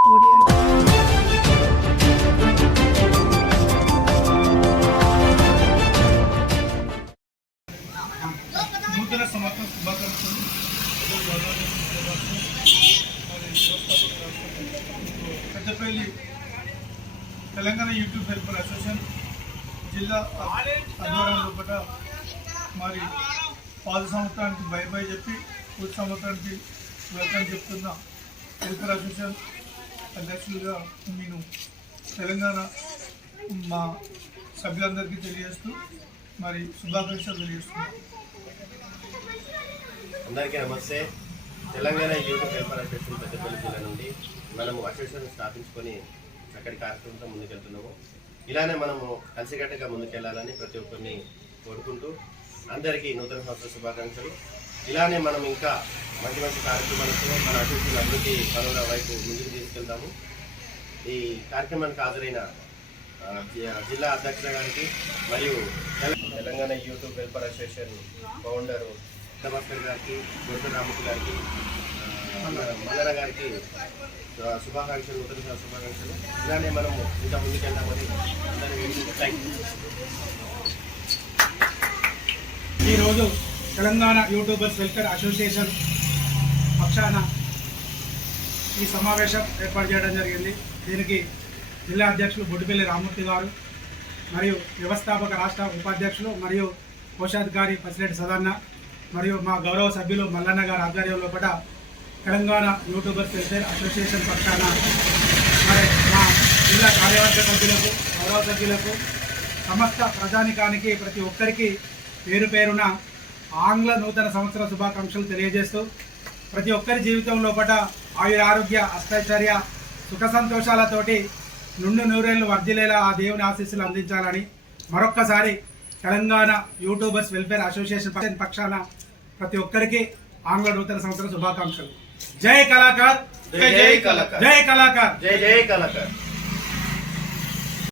నూతన సంవత్సరం శుభాకాంక్షలు. Peddapalli Telangana YouTube helper association జిల్లా ఆధ్వర్యంలో పట మరి పాత సంవత్సరానికి బై బై చెప్పి కొత్త సంవత్సరానికి వెల్కమ్ చెప్తున్న హెల్పర్ అసోసియేషన్ అధ్యక్షులుగా నేను తెలంగాణ మా సభ్యులందరికీ తెలియజేస్తూ మరి శుభాకాంక్షలు తెలియజేస్తున్నాను. అందరికీ నమస్తే. Telangana YouTube helper association Peddapalli జిల్లా నుండి మనము అసోసియేషన్ స్థాపించుకొని చక్కటి కార్యక్రమంతో ముందుకెళ్తున్నాము. ఇలానే మనము కలిసికట్టుగా ముందుకెళ్లాలని ప్రతి ఒక్కరిని కోరుకుంటూ అందరికీ నూతన సంవత్సర శుభాకాంక్షలు. ఇలానే మనం ఇంకా మంచి మంచి కార్యక్రమాలతో మన అసోసియేషన్ అభివృద్ధి పనుల వైపు ముందుకు తీసుకెళ్తాము. ఈ కార్యక్రమానికి హాజరైన జిల్లా అధ్యక్షుల గారికి మరియు Telangana YouTube helper association founder Bhaskar గారికి, గురుకుల రామూర్తి గారికి, మల్లన్న గారికి శుభాకాంక్షలు, నూతన శుభాకాంక్షలు. ఇలానే మనము ఇంకా ముందుకెళ్తామని ఈరోజు తెలంగాణ యూట్యూబర్స్ వెల్ఫేర్ అసోసియేషన్ పక్షాన ఈ సమావేశం ఏర్పాటు చేయడం జరిగింది. దీనికి జిల్లా అధ్యక్షులు బొడ్డుపల్లి రామూర్తి గారు మరియు వ్యవస్థాపక రాష్ట్ర ఉపాధ్యక్షులు మరియు కోశాధికారి పసిరెడ్డి సదన్న మరియు మా గౌరవ సభ్యులు మల్లన్న గారి ఆధ్వర్యంలో పట తెలంగాణ యూట్యూబర్స్ వెల్ఫేర్ అసోసియేషన్ పక్షాన మరి మా జిల్లా కార్యవర్గ సభ్యులకు, గౌరవ సభ్యులకు, సమస్త ప్రజానికానికి ప్రతి ఒక్కరికి పేరు పేరున ఆంగ్ల నూతన సంవత్సర శుభాకాంక్షలు తెలియజేస్తూ ప్రతి ఒక్కరి జీవితంలో పట ఆయురారోగ్య అష్టైశ్వర్య సుఖ సంతోషాలతోటి నుండు నూరేళ్లు వర్ధిల్లేలా ఆ దేవుని ఆశీస్సులు అందించాలని మరొక్కసారి తెలంగాణ యూట్యూబర్స్ వెల్ఫేర్ అసోసియేషన్ పక్షాన ప్రతి ఒక్కరికి ఆంగ్ల నూతన సంవత్సర శుభాకాంక్షలు. జై కళాకార్, జై కళాకార్, జై కళాకార్, జై జై కళాకార్.